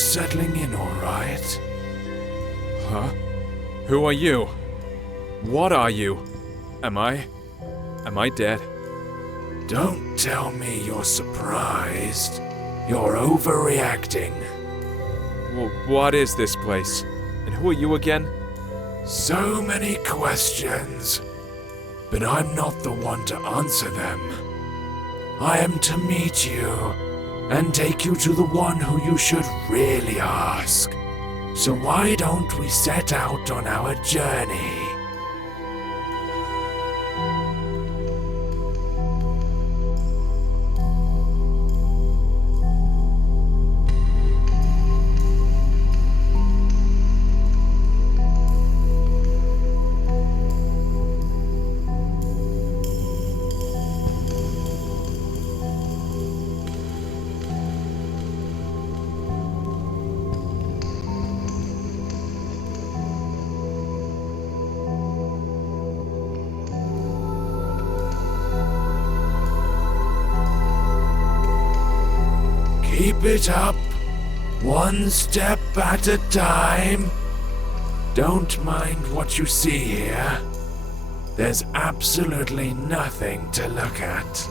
settling in all right? Huh? Who are you? What are you? Am I dead? Don't tell me you're surprised. You're overreacting. What is this place? And who are you again? So many questions, but I'm not the one to answer them. I am to meet you and take you to the one who you should really ask. So why don't we set out on our journey? Keep it up, one step at a time. Don't mind what you see here. There's absolutely nothing to look at.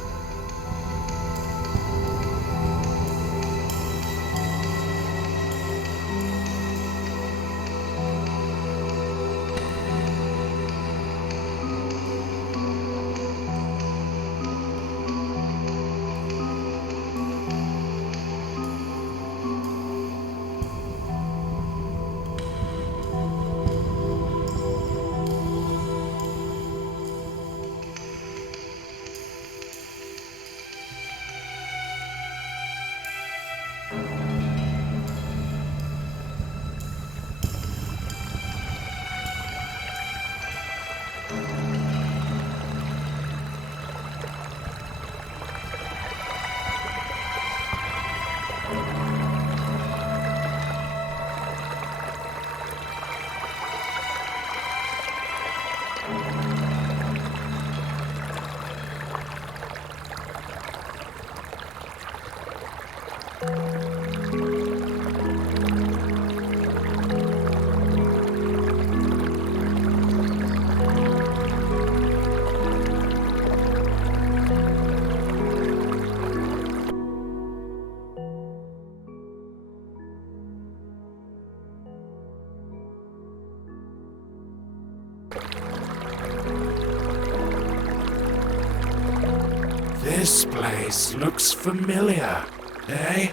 This place looks familiar, eh?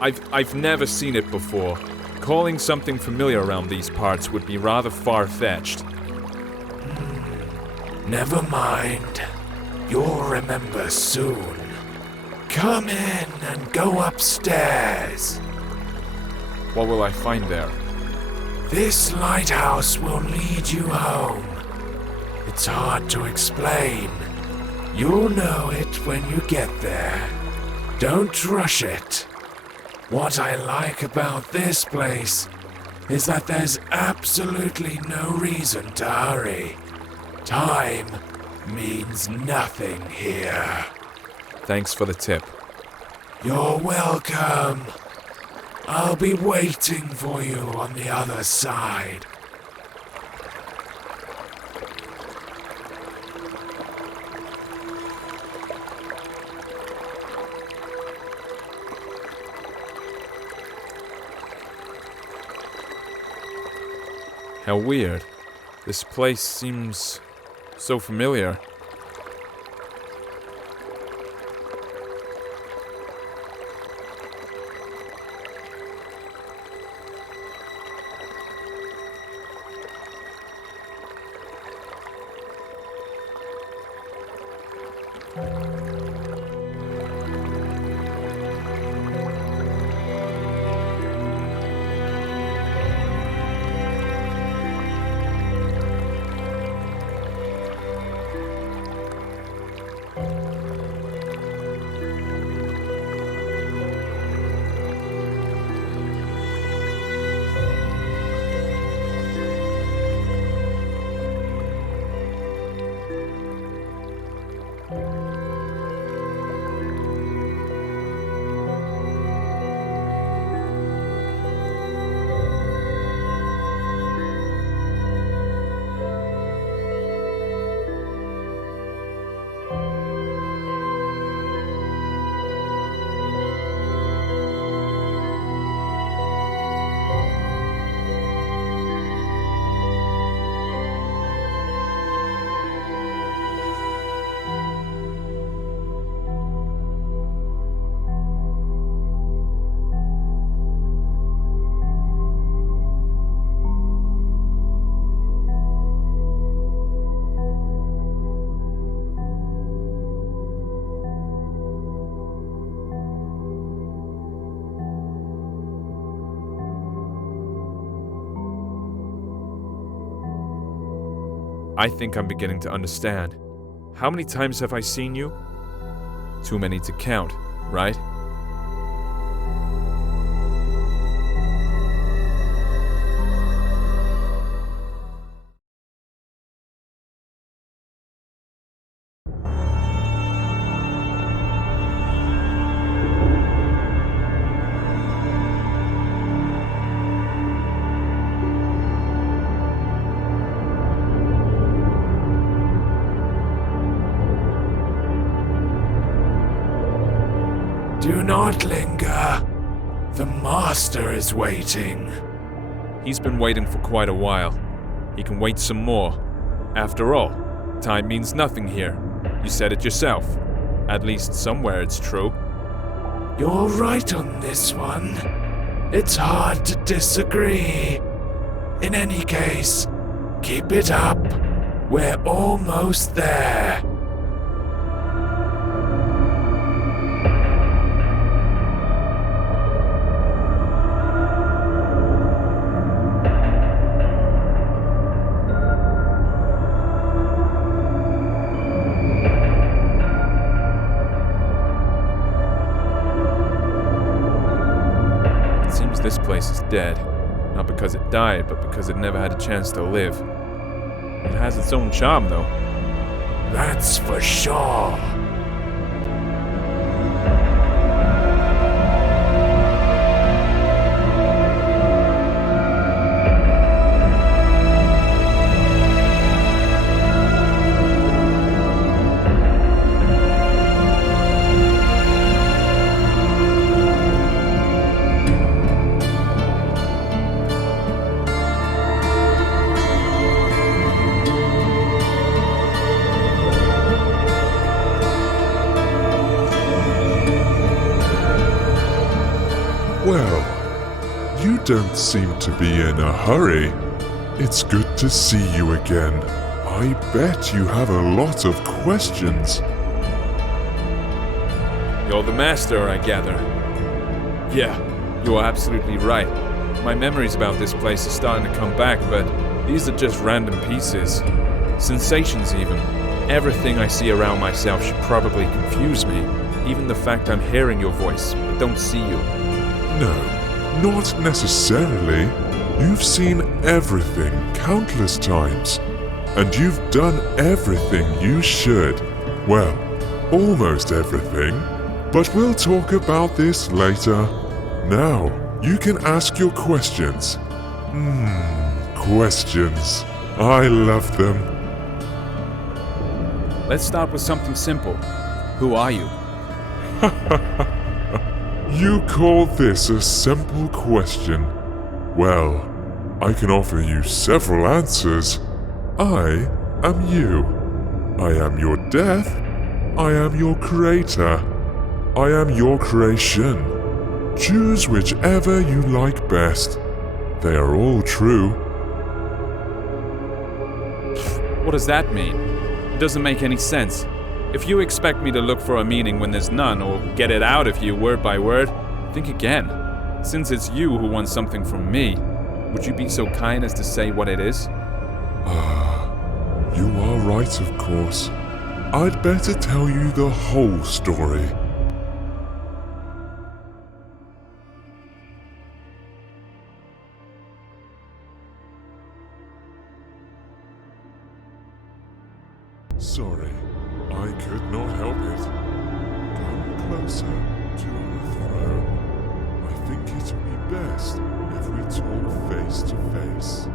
I've never seen it before. Calling something familiar around these parts would be rather far-fetched. Never mind. You'll remember soon. Come in and go upstairs. What will I find there? This lighthouse will lead you home. It's hard to explain. You'll know it when you get there. Don't rush it. What I like about this place is that there's absolutely no reason to hurry. Time means nothing here. Thanks for the tip. You're welcome. I'll be waiting for you on the other side. How weird. This place seems so familiar. I think I'm beginning to understand. How many times have I seen you? Too many to count, right? Do not linger. The master is waiting. He's been waiting for quite a while. He can wait some more. After all, time means nothing here. You said it yourself. At least somewhere it's true. You're right on this one. It's hard to disagree. In any case, keep it up. We're almost there. This place is dead. Not because it died, but because it never had a chance to live. It has its own charm, though. That's for sure. Well, you don't seem to be in a hurry. It's good to see you again. I bet you have a lot of questions. You're the master, I gather. Yeah, you are absolutely right. My memories about this place are starting to come back, but these are just random pieces. Sensations, even. Everything I see around myself should probably confuse me. Even the fact I'm hearing your voice, but don't see you. No, not necessarily. You've seen everything countless times. And you've done everything you should. Well, almost everything. But we'll talk about this later. Now, you can ask your questions. Questions. I love them. Let's start with something simple. Who are you? You call this a simple question? Well, I can offer you several answers. I am you. I am your death. I am your creator. I am your creation. Choose whichever you like best. They are all true. What does that mean? It doesn't make any sense. If you expect me to look for a meaning when there's none, or get it out of you word by word, think again. Since it's you who wants something from me, would you be so kind as to say what it is? You are right, of course. I'd better tell you the whole story. Sorry, I could not help it. Come closer to our throne. I think it would be best if we talk face to face.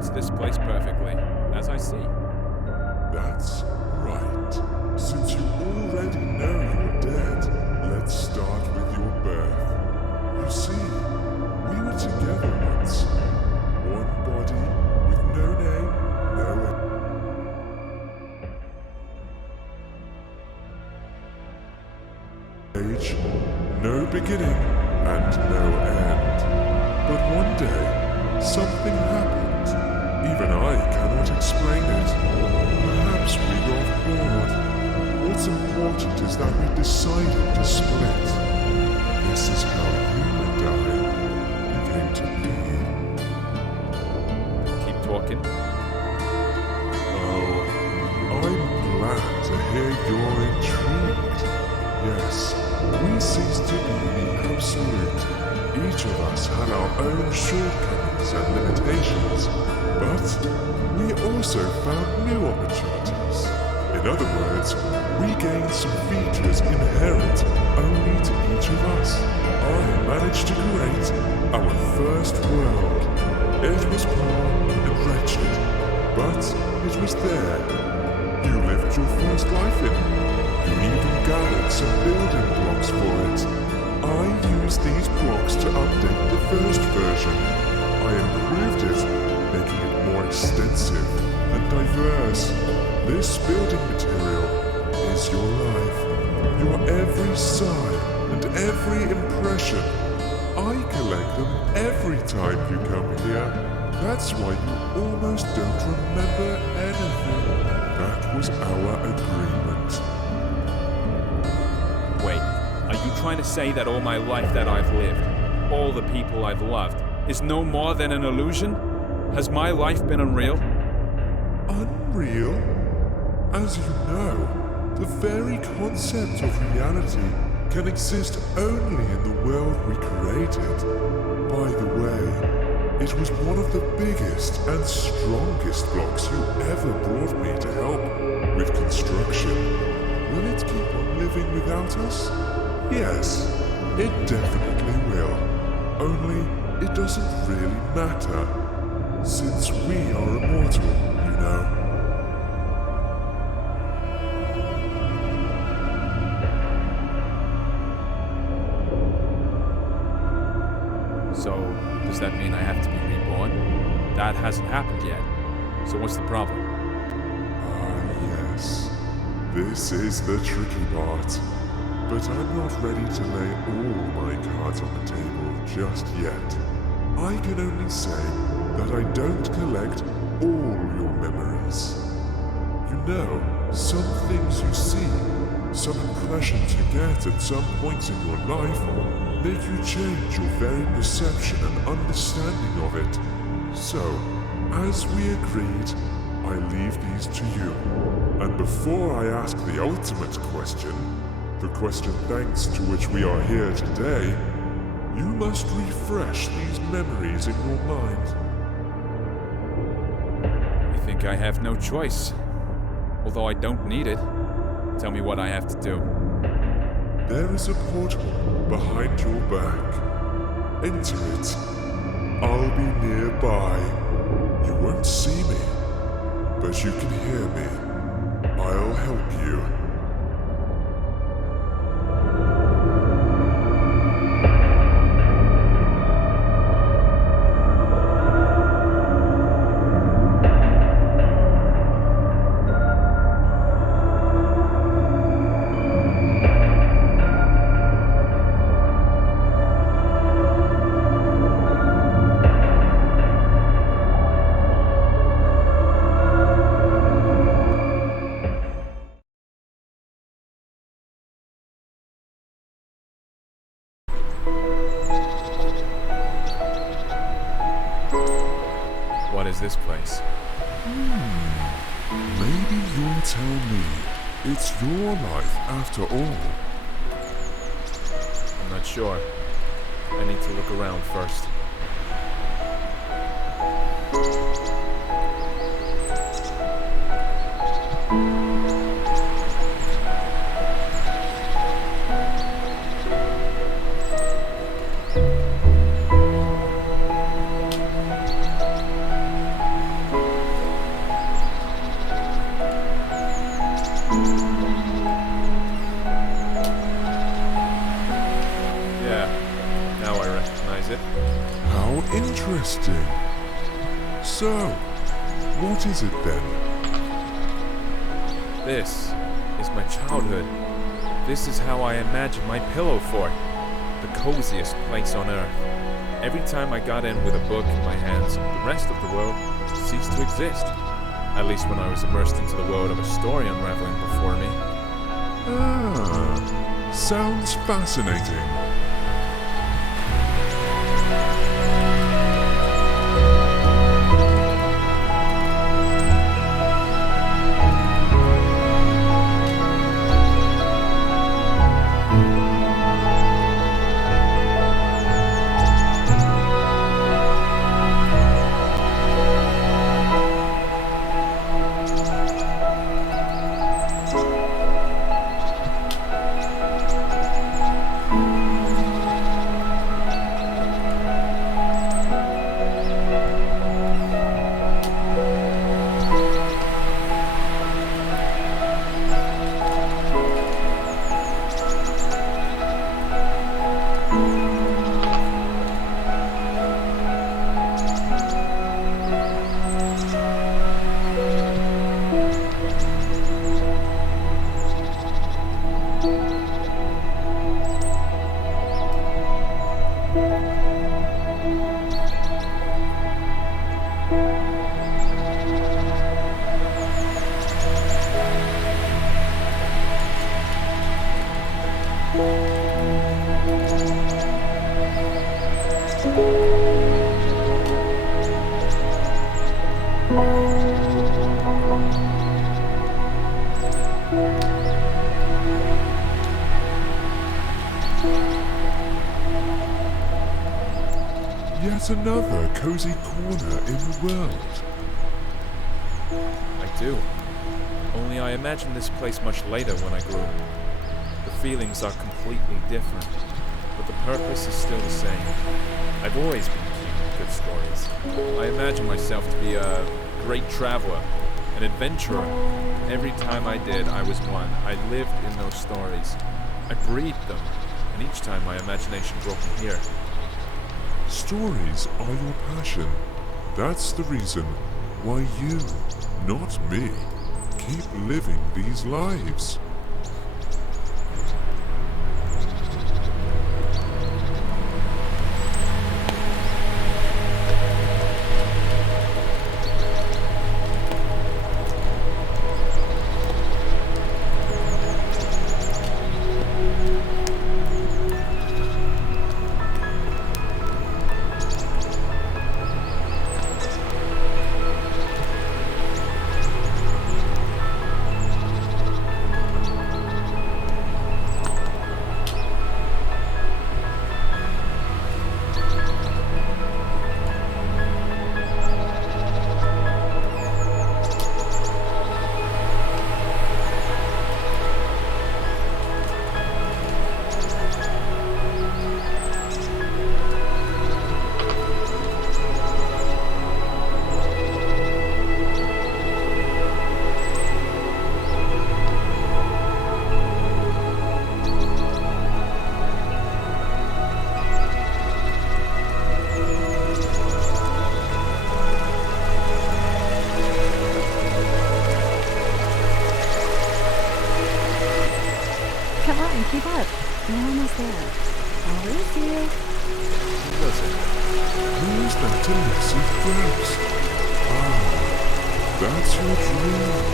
fits this place perfectly, as I see. That's right. Since you already know you're dead, let's start with your birth. You see, we were together once. One body with no name, no age, no beginning, and no end. But one day, something happened. Even I cannot explain it. Perhaps we got bored. What's important is that we decided to split. This is how you and I came to be. Keep talking. Oh, I'm glad to hear you're intrigued. Yes, we ceased to be the absolute. Each of us had our own shortcomings and limitations, but we also found new opportunities. In other words, we gained some features inherent only to each of us. I managed to create our first world. It was poor and wretched, but it was there. You lived your first life in it. You even gathered some building blocks for it. I used these blocks to update the first version. I improved it, making it more extensive and diverse. This building material is your life, your every sigh and every impression. I collect them every time you come here. That's why you almost don't remember anything. That was our agreement. Wait, are you trying to say that all my life that I've lived, all the people I've loved, is no more than an illusion? Has my life been unreal? Unreal? As you know, the very concept of reality can exist only in the world we created. By the way, it was one of the biggest and strongest blocks you ever brought me to help with construction. Will it keep on living without us? Yes, it definitely will. Only it doesn't really matter, since we are immortal, you know. So, does that mean I have to be reborn? That hasn't happened yet. So what's the problem? Yes. This is the tricky part. But I'm not ready to lay all my cards on the table just yet. I can only say that I don't collect all your memories. You know, some things you see, some impressions you get at some points in your life make you change your very perception and understanding of it. So, as we agreed, I leave these to you. And before I ask the ultimate question, the question thanks to which we are here today, you must refresh these memories in your mind. I think I have no choice. Although I don't need it. Tell me what I have to do. There is a portal behind your back. Enter it. I'll be nearby. You won't see me, but you can hear me. I'll help you. What is this place? Maybe you'll tell me it's your life after all. I'm not sure. I need to look around first. So, what is it then? This is my childhood. This is how I imagined my pillow fort. The coziest place on earth. Every time I got in with a book in my hands, the rest of the world ceased to exist. At least when I was immersed into the world of a story unraveling before me. Ah, sounds fascinating. Yet another cozy corner in the world. I do. Only I imagined this place much later when I grew. The feelings are completely different, but the purpose is still the same. I've always been keen on good stories. I imagine myself to be a great traveler, an adventurer. Every time I did, I was one. I lived in those stories. I breathed them, and each time my imagination broke me here. Stories are your passion. That's the reason why you, not me, keep living these lives. Keep up. We're almost there. I'll raise you. Who's that elusive ghost? Ah, that's your dream.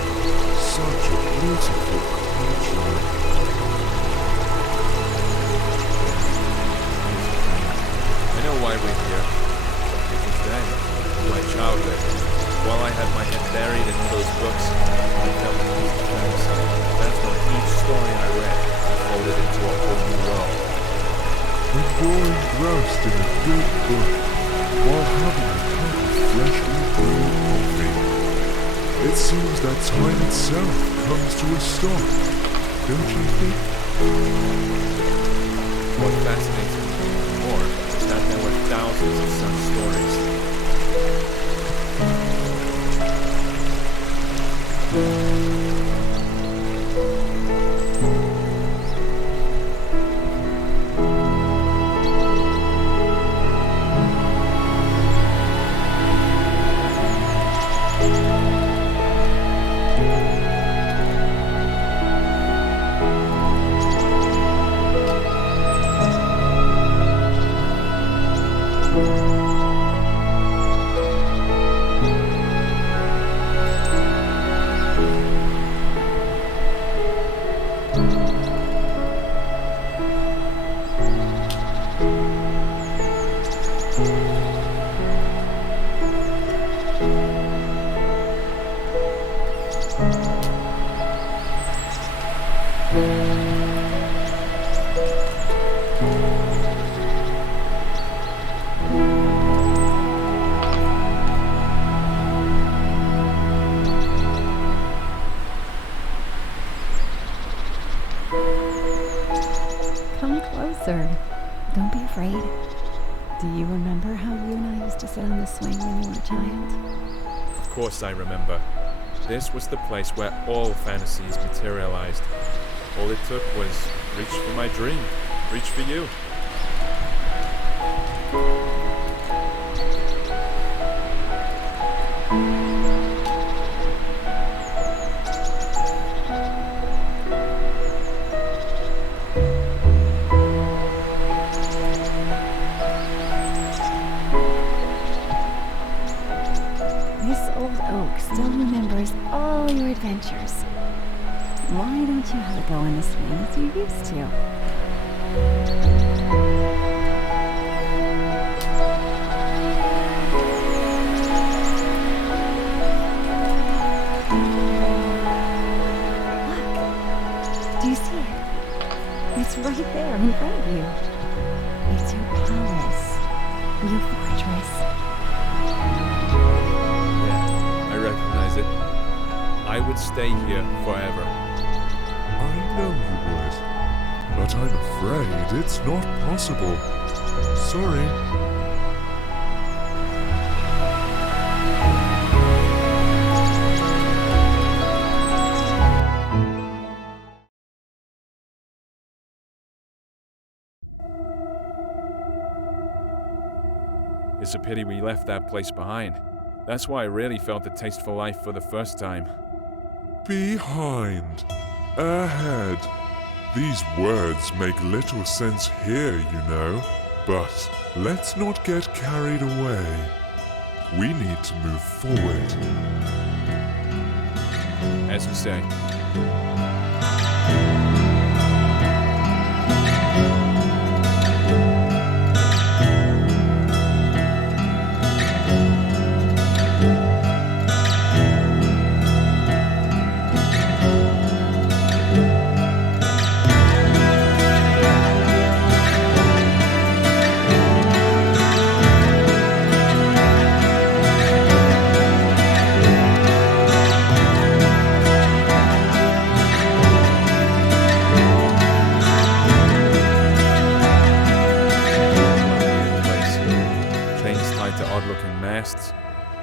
Such a beautiful creature. I know why we're here. It was then, in my childhood, while I had my head buried in all those books, I felt a deep sense. That's when each story I read floated into a whole new world. When you're engrossed in a good book, while having a cup of freshly brewed coffee, it seems that time itself comes to a stop, don't you think? What fascinates me more is that there were thousands of such stories. absurd. Don't be afraid. Do you remember how you and I used to sit on the swing when you were a child? Of course I remember. This was the place where all fantasies materialized. All it took was reach for my dream, reach for you. This old oak still remembers all your adventures. Why don't you have a go on the swing as you used to? Look. Do you see it? It's right there in front of you. It's your palace. Your fortress. Yeah, I recognize it. I would stay here forever. I know you would, but I'm afraid it's not possible. Sorry. It's a pity we left that place behind. That's why I really felt the taste for life for the first time. Behind. Ahead. These words make little sense here, you know. But let's not get carried away. We need to move forward. As you say.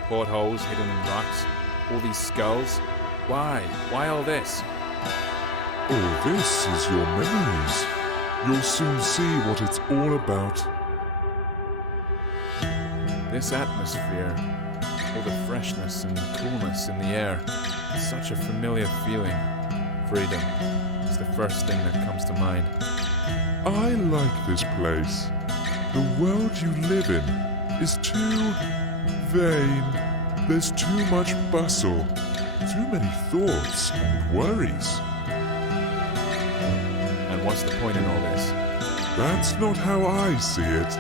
Portholes hidden in rocks, all these skulls. Why? Why all this? All this is your memories. You'll soon see what it's all about. This atmosphere, all the freshness and coolness in the air, it's such a familiar feeling. Freedom is the first thing that comes to mind. I like this place. The world you live in is too vain. There's too much bustle, too many thoughts and worries. And what's the point in all this? That's not how I see it.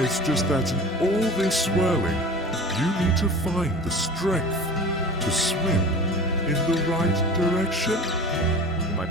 It's just that in all this swirling, you need to find the strength to swim in the right direction. My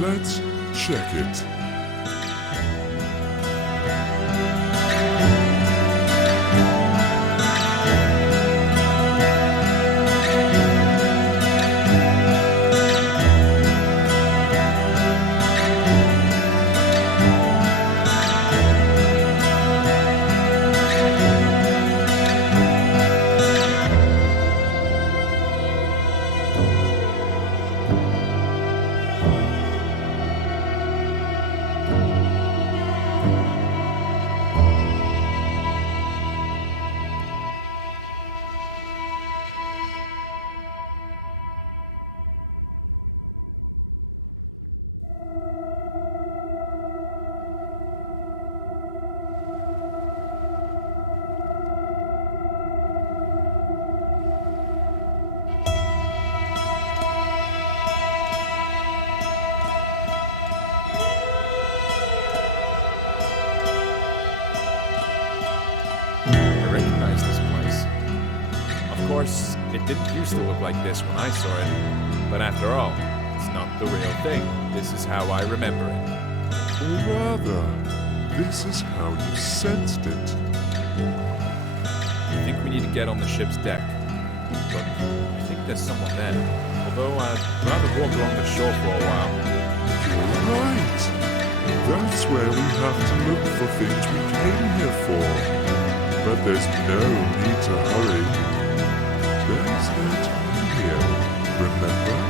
Let's check it. Of course, it didn't used to look like this when I saw it, but after all, it's not the real thing. This is how I remember it. Or rather, this is how you sensed it. I think we need to get on the ship's deck. But I think there's someone there. Although I'd rather walk along the shore for a while. You're right. That's where we have to look for things we came here for. But there's no need to hurry. There's no time here, remember?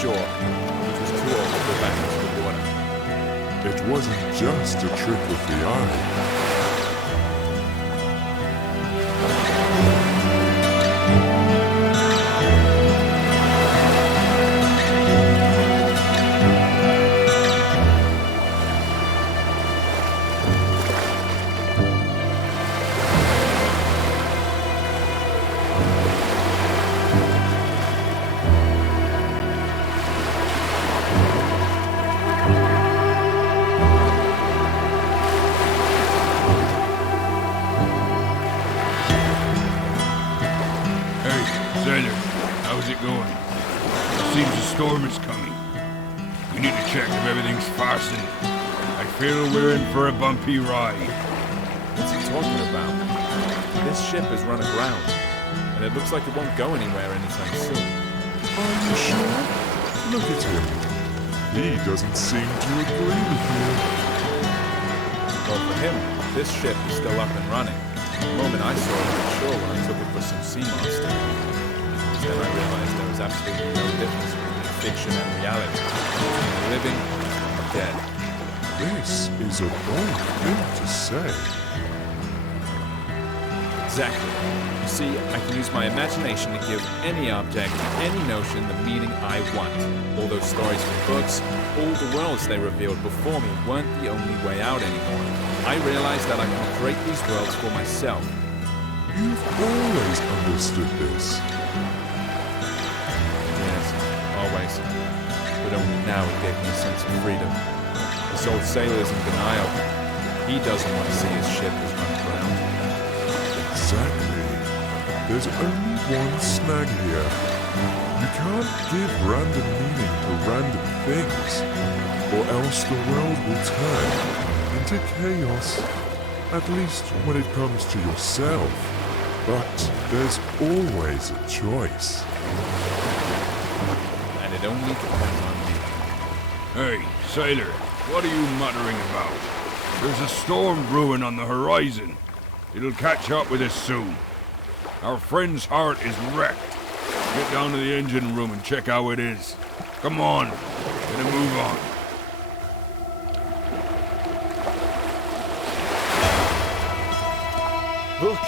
shore, which was too old to go back into the water. It wasn't just a trick of the eye. How's it going? It seems a storm is coming. We need to check if everything's fastened. I feel we're in for a bumpy ride. What's he talking about? This ship has run aground, and it looks like it won't go anywhere anytime soon. Are you sure? Look at him. He doesn't seem to agree with you. Well, for him, this ship is still up and running. The moment I saw it on shore when I took it for some sea monster. Then I realized there was absolutely no difference between fiction and reality. Between living and dead. This is a bold thing to say. Exactly. You see, I can use my imagination to give any object, any notion the meaning I want. All those stories from books, all the worlds they revealed before me weren't the only way out anymore. I realized that I can create these worlds for myself. You've always understood this. Always. But only now it gave me a sense of freedom. This old sailor's in denial. He doesn't want to see his ship as run aground. Exactly. There's only one snag here. You can't give random meaning to random things, or else the world will turn into chaos. At least when it comes to yourself. But there's always a choice. It only depends on me. Hey, sailor, what are you muttering about? There's a storm brewing on the horizon. It'll catch up with us soon. Our friend's heart is wrecked. Get down to the engine room and check how it is. Come on, gotta move on. Look,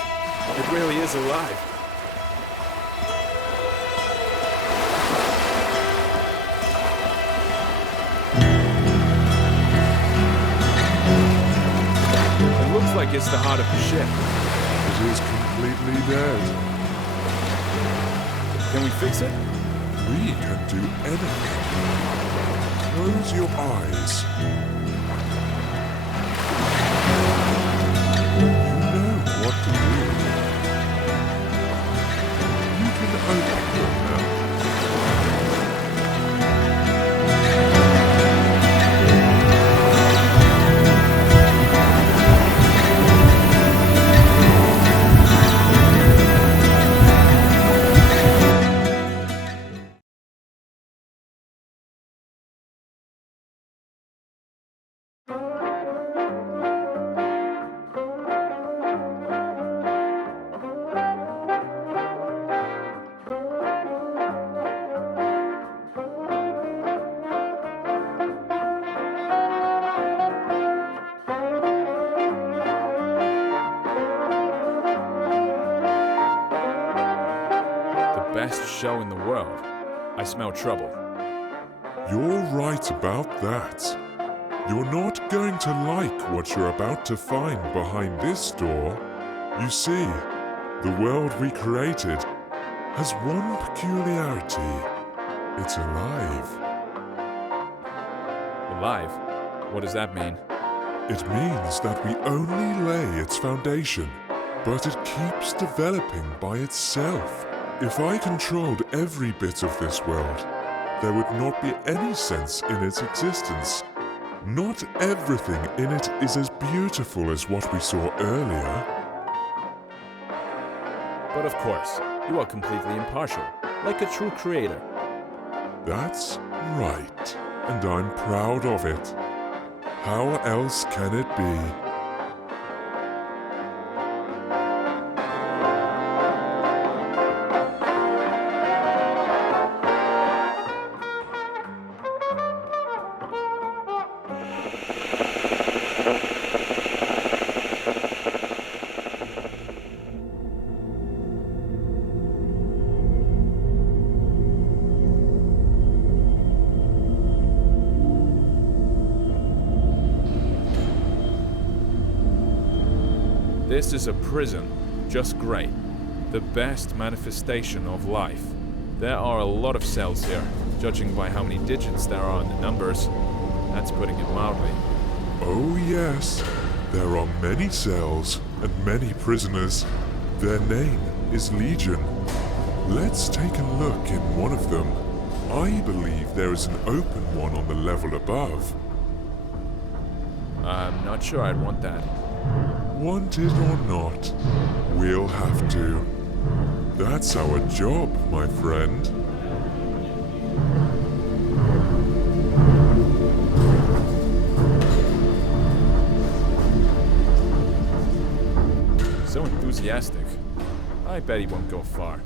it really is alive. Like it's the heart of the ship. It is completely dead. Can we fix it? We can do anything. Close your eyes. You know what to do. You can open your mouth. Best show in the world. I smell trouble. You're right about that. You're not going to like what you're about to find behind this door. You see, the world we created has one peculiarity. It's alive. Alive? What does that mean? It means that we only lay its foundation, but it keeps developing by itself. If I controlled every bit of this world, there would not be any sense in its existence. Not everything in it is as beautiful as what we saw earlier. But of course, you are completely impartial, like a true creator. That's right, and I'm proud of it. How else can it be? This is a prison, just great. The best manifestation of life. There are a lot of cells here, judging by how many digits there are in the numbers. That's putting it mildly. Oh yes, there are many cells and many prisoners. Their name is Legion. Let's take a look in one of them. I believe there is an open one on the level above. I'm not sure I'd want that. Want it or not, we'll have to. That's our job, my friend. So enthusiastic. I bet he won't go far.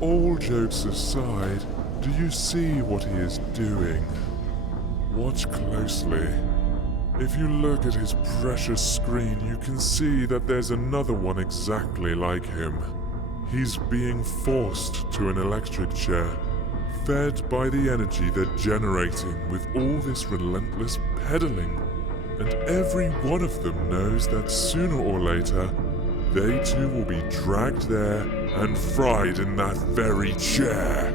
All jokes aside, do you see what he is doing? Watch closely. If you look at his precious screen, you can see that there's another one exactly like him. He's being forced to an electric chair, fed by the energy they're generating with all this relentless pedaling. And every one of them knows that sooner or later, they too will be dragged there and fried in that very chair.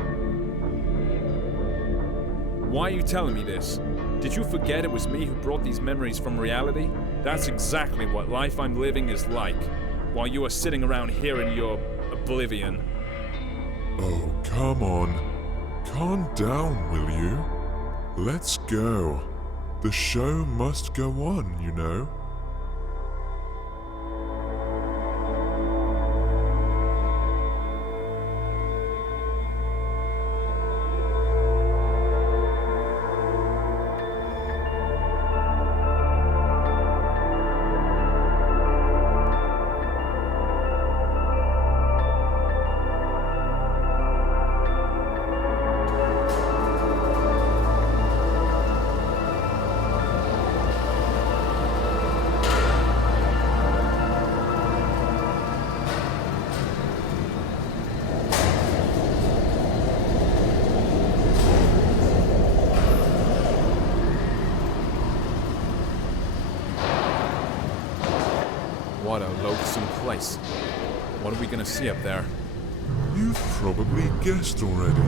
Why are you telling me this? Did you forget it was me who brought these memories from reality? That's exactly what life I'm living is like, while you are sitting around here in your oblivion. Oh, come on. Calm down, will you? Let's go. The show must go on, you know. What a loathsome place. What are we gonna see up there? You've probably guessed already,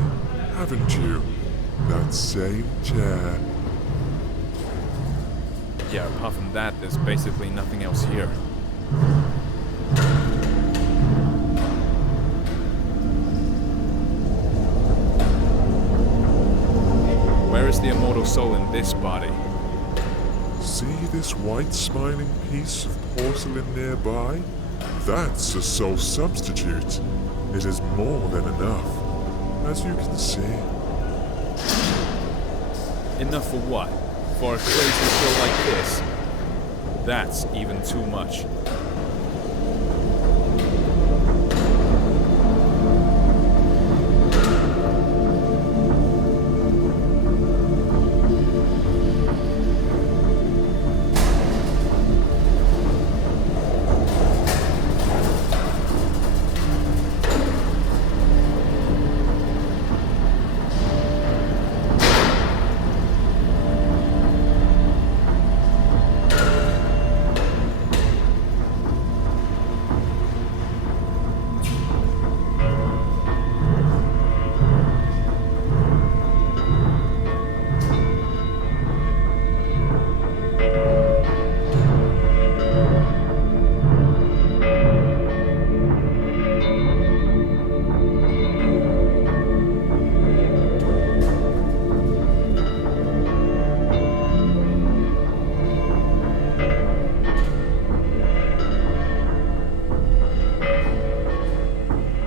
haven't you? That same chair. Yeah, apart from that, there's basically nothing else here. Where is the immortal soul in this body? See this white smiling piece of porcelain nearby? That's a soul substitute. It is more than enough, as you can see. Enough for what? For a crazy show like this? That's even too much.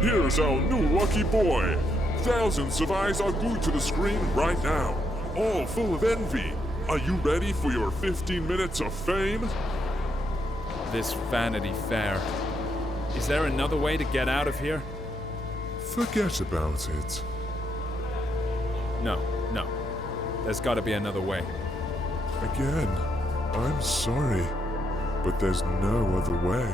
Here's our new lucky boy. Thousands of eyes are glued to the screen right now, all full of envy. Are you ready for your 15 minutes of fame? This Vanity Fair. Is there another way to get out of here? Forget about it. No. There's gotta be another way. Again, I'm sorry, but there's no other way.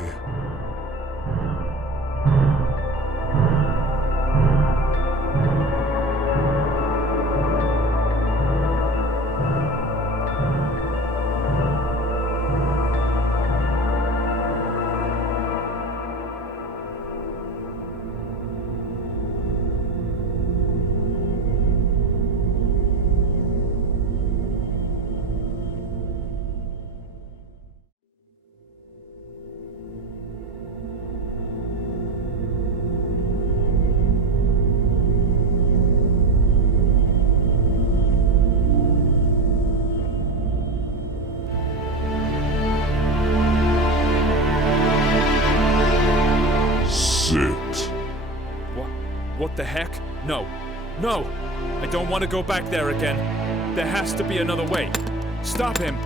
What the heck? No. No! I don't want to go back there again. There has to be another way. Stop him!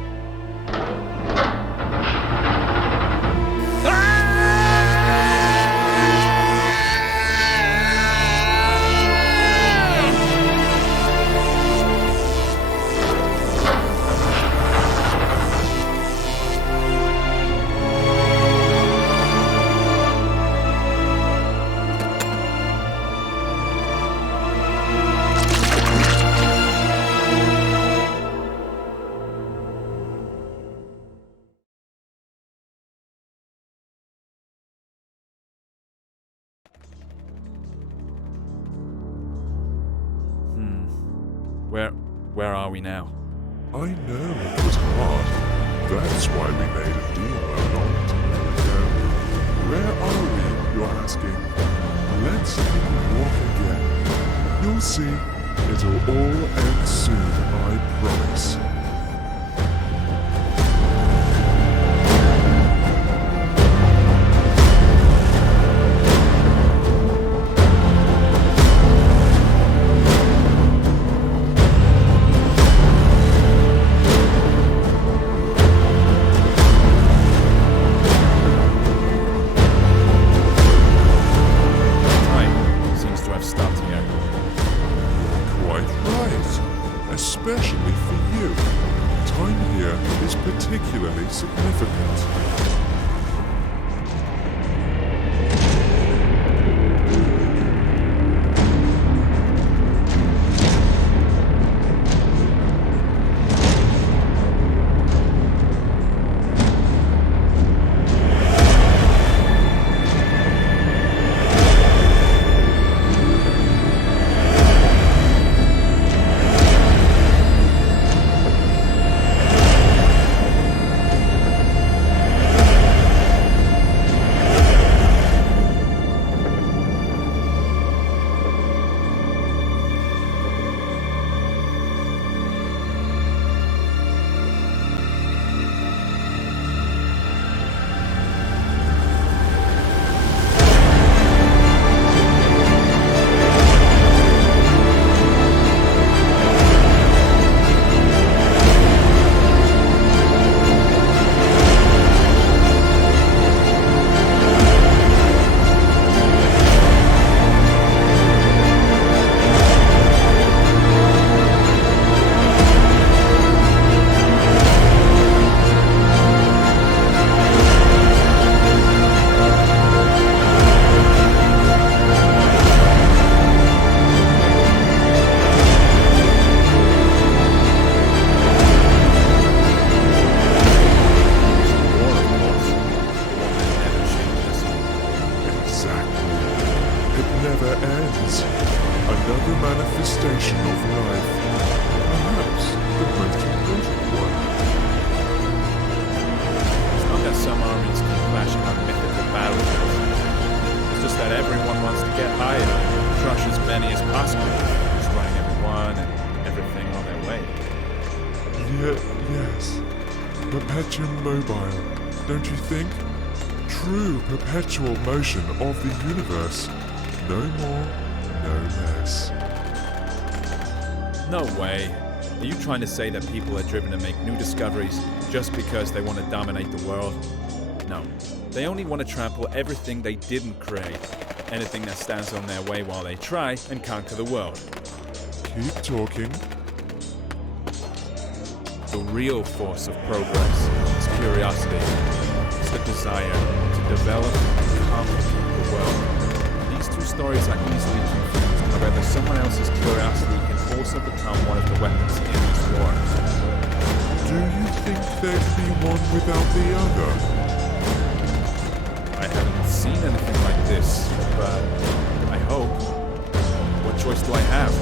Where are we now? I know it was hard. That's why we made a deal a long time ago. Where are we, you're asking? Let's take a walk again. You'll see, it'll all end soon, I promise. Especially for you. Time here is particularly significant. Another manifestation of life. Perhaps the most important one. It's not that some armies keep clashing on mythical battlefields. It's just that everyone wants to get higher, crush as many as possible, destroying everyone and everything on their way. Yes. Perpetuum mobile, don't you think? True perpetual motion of the universe. No more, no less. No way. Are you trying to say that people are driven to make new discoveries just because they want to dominate the world? No. They only want to trample everything they didn't create. Anything that stands on their way while they try and conquer the world. Keep talking. The real force of progress is curiosity. It's the desire to develop and complicate the world. These two stories are easily confused. However, someone else's curiosity can also become one of the weapons in this war. Do you think there'd be one without the other? I haven't seen anything like this, but I hope. What choice do I have?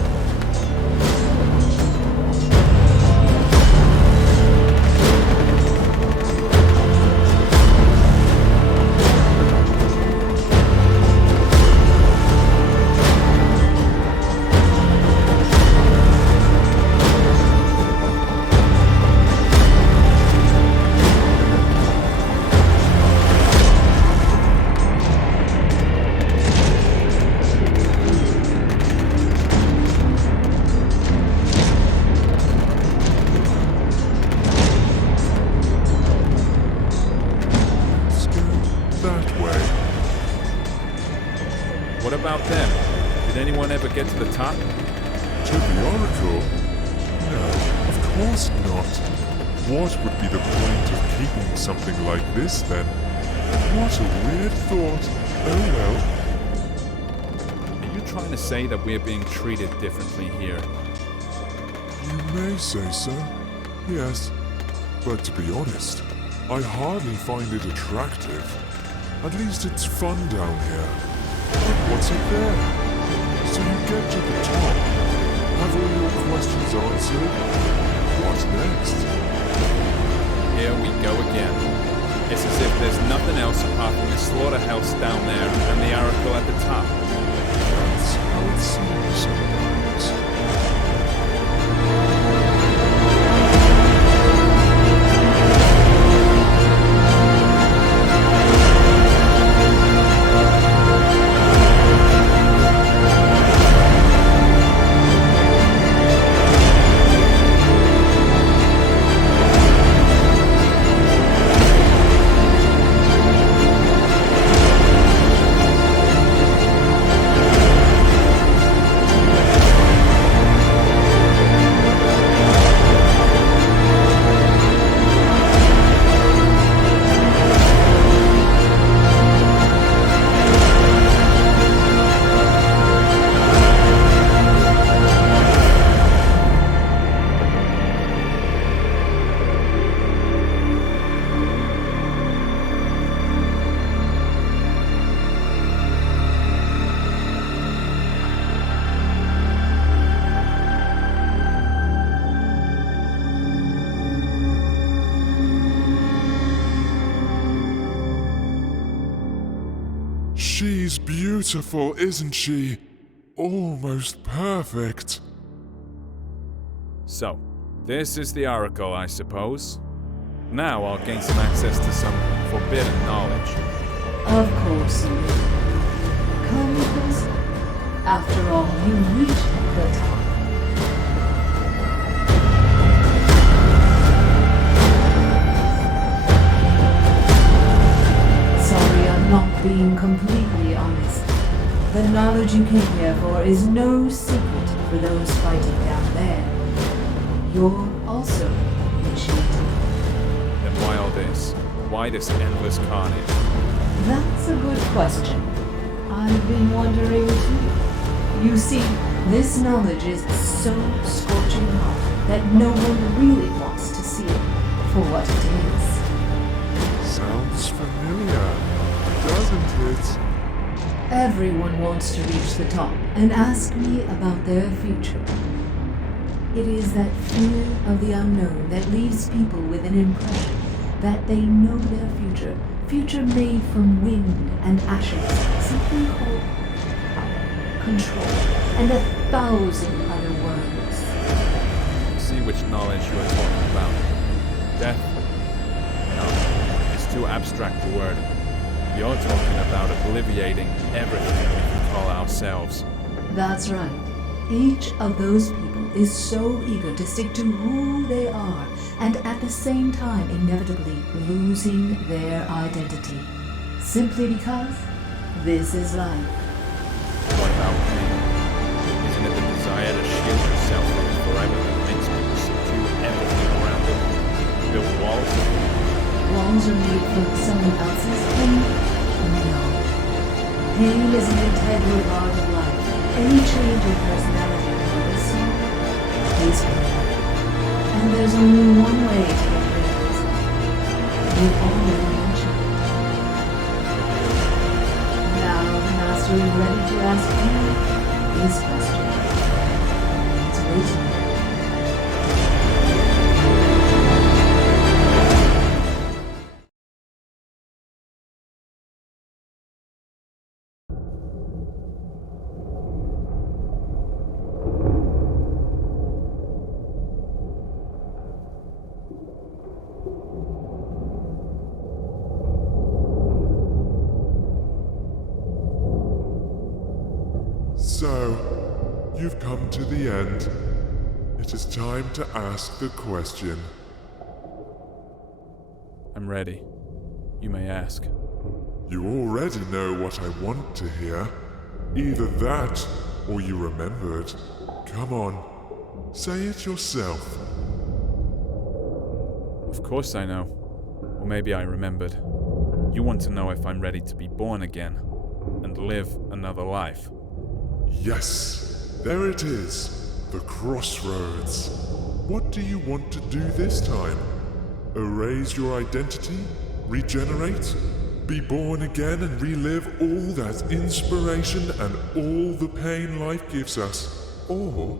What about them? Did anyone ever get to the top? To the Oracle? No, of course not. What would be the point of keeping something like this, then? What a weird thought. Oh well. Are you trying to say that we're being treated differently here? You may say so, yes. But to be honest, I hardly find it attractive. At least it's fun down here. But what's up there? So you get to the top. Have all your questions answered? What's next? Here we go again. It's as if there's nothing else apart from the slaughterhouse down there and the Oracle at the top. That's how it seems sometimes. She's beautiful, isn't she? Almost perfect. So, this is the Oracle, I suppose. Now I'll gain some access to some forbidden knowledge. Of course you will. Come closer. After all, you reached the top. Sorry, I'm not being completely honest. The knowledge you came here for is no secret for those fighting down there. You're also initiated. Then why all this? Why this endless carnage? That's a good question. I've been wondering too. You see, this knowledge is so scorching hot that no one really wants to see it for what it is. Sounds familiar, doesn't it? Everyone wants to reach the top and ask me about their future. It is that fear of the unknown that leaves people with an impression that they know their future made from wind and ashes, simply called control, and 1,000 other words. See which knowledge you are talking about. Death? No, it's too abstract a word. You're talking about obliviating everything we can call ourselves. That's right. Each of those people is so eager to stick to who they are, and at the same time inevitably losing their identity. Simply because this is life. What about pain? Isn't it the desire to shield yourself from it forever that makes people subdue everything around them? walls? Walls are made for someone else's pain? No. Pain is an integral part of life. Any change in personality or this sort is pain. And there's only one way to get rid of it. You already mentioned it. Now the master is ready to ask you his question. It's waiting. So, you've come to the end. It is time to ask the question. I'm ready. You may ask. You already know what I want to hear. Either that, or you remembered. Come on, say it yourself. Of course I know. Or maybe I remembered. You want to know if I'm ready to be born again and live another life. Yes, there it is. The crossroads. What do you want to do this time? Erase your identity? Regenerate? Be born again and relive all that inspiration and all the pain life gives us? Or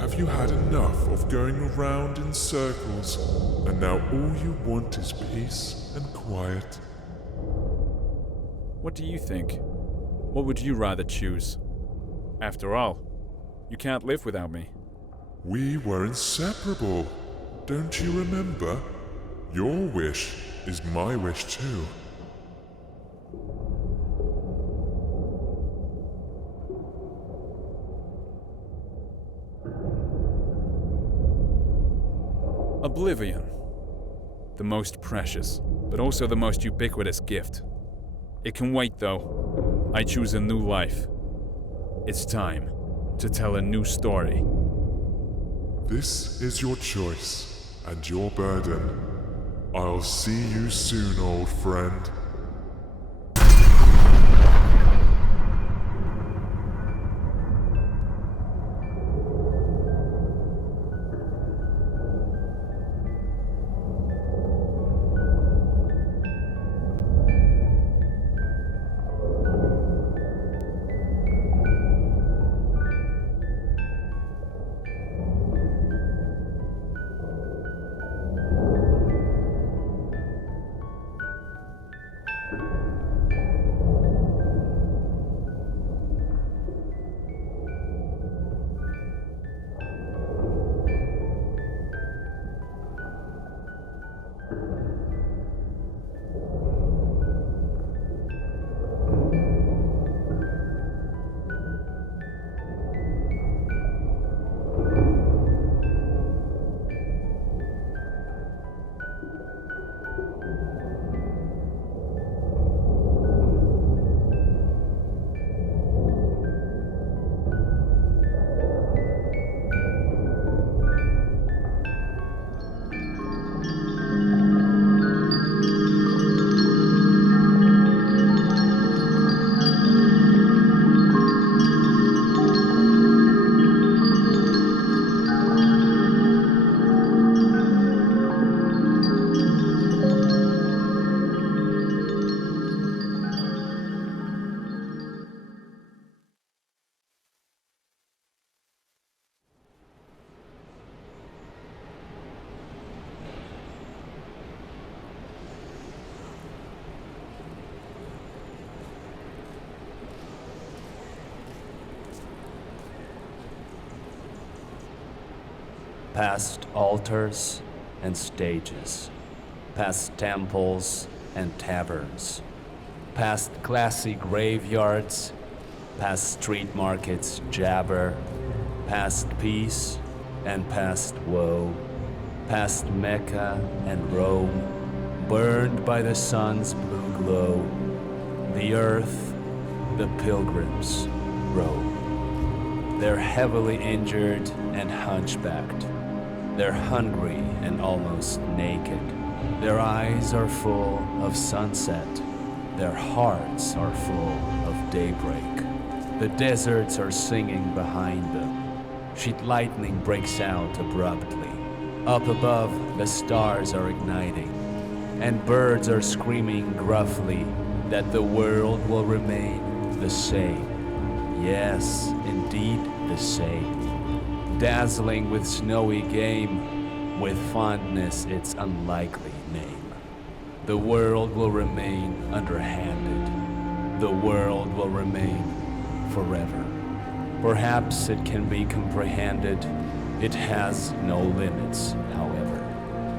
have you had enough of going around in circles and now all you want is peace and quiet? What do you think? What would you rather choose? After all, you can't live without me. We were inseparable. Don't you remember? Your wish is my wish too. Oblivion. The most precious, but also the most ubiquitous gift. It can wait though. I choose a new life. It's time to tell a new story. This is your choice and your burden. I'll see you soon, old friend. Past altars and stages, past temples and taverns, past classy graveyards, past street markets jabber, past peace and past woe, past Mecca and Rome, burned by the sun's blue glow, the earth, the pilgrims roam. They're heavily injured and hunchbacked. They're hungry and almost naked. Their eyes are full of sunset. Their hearts are full of daybreak. The deserts are singing behind them. Sheet lightning breaks out abruptly. Up above, the stars are igniting, and birds are screaming gruffly that the world will remain the same. Yes, indeed the same. Dazzling with snowy game, with fondness its unlikely name. The world will remain underhanded. The world will remain forever. Perhaps it can be comprehended. It has no limits, however,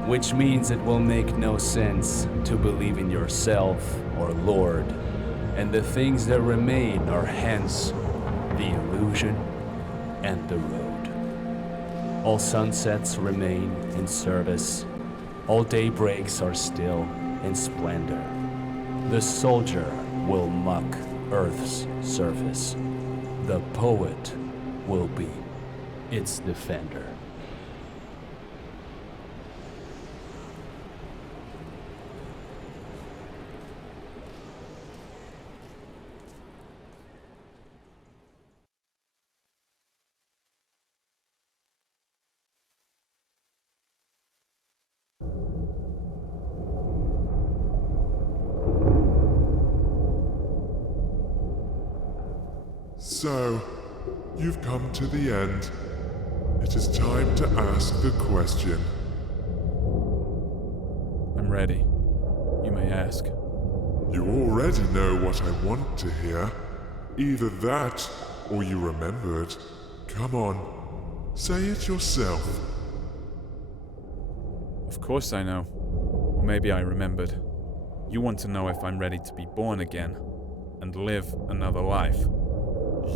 which means it will make no sense to believe in yourself or Lord, and the things that remain are hence the illusion and the road. All sunsets remain in service. All daybreaks are still in splendor. The soldier will muck Earth's surface. The poet will be its defender. So, you've come to the end. It is time to ask the question. I'm ready. You may ask. You already know what I want to hear. Either that, or you remembered. Come on, say it yourself. Of course I know. Or maybe I remembered. You want to know if I'm ready to be born again and live another life.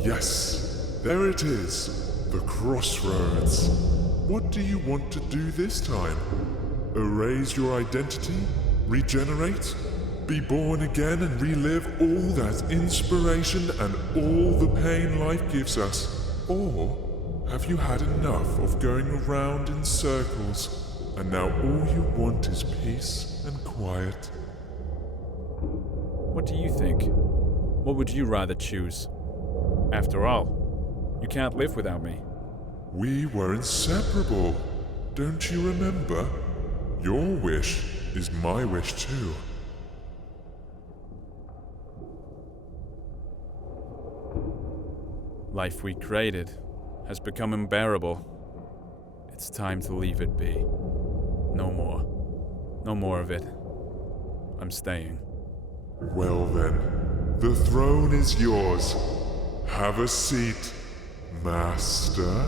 Yes, there it is. The crossroads. What do you want to do this time? Erase your identity? Regenerate? Be born again and relive all that inspiration and all the pain life gives us? Or have you had enough of going around in circles and now all you want is peace and quiet? What do you think? What would you rather choose? After all, you can't live without me. We were inseparable. Don't you remember? Your wish is my wish too. Life we created has become unbearable. It's time to leave it be. No more. No more of it. I'm staying. Well then, the throne is yours. Have a seat, Master.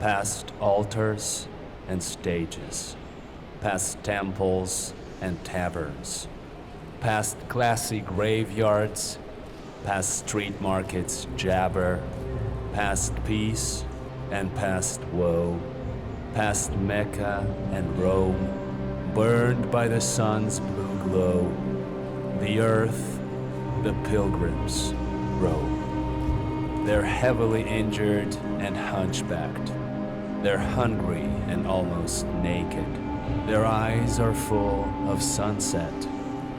Past altars and stages, past temples and taverns, past classy graveyards, past street markets jabber, past peace and past woe, past Mecca and Rome, burned by the sun's blue glow. The earth, the pilgrims roam. They're heavily injured and hunchbacked. They're hungry and almost naked. Their eyes are full of sunset.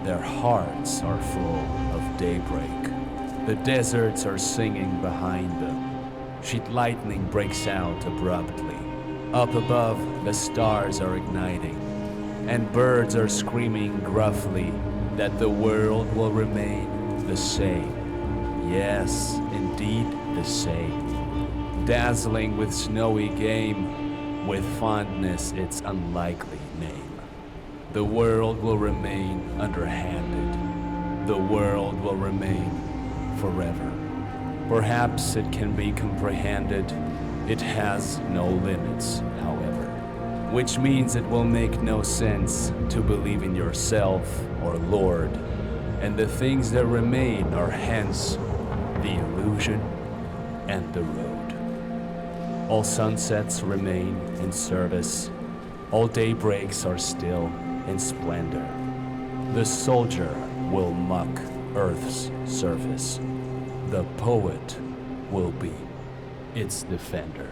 Their hearts are full of daybreak. The deserts are singing behind them. Sheet lightning breaks out abruptly. Up above, the stars are igniting, and birds are screaming gruffly that the world will remain the same. Yes, indeed the same. Dazzling with snowy game, with fondness its unlikely name. The world will remain underhanded. The world will remain forever. Perhaps it can be comprehended. It has no limits, however. Which means it will make no sense to believe in yourself or Lord. And the things that remain are hence the illusion and the road. All sunsets remain in service. All daybreaks are still in splendor. The soldier will mock Earth's surface. The poet will be its defender.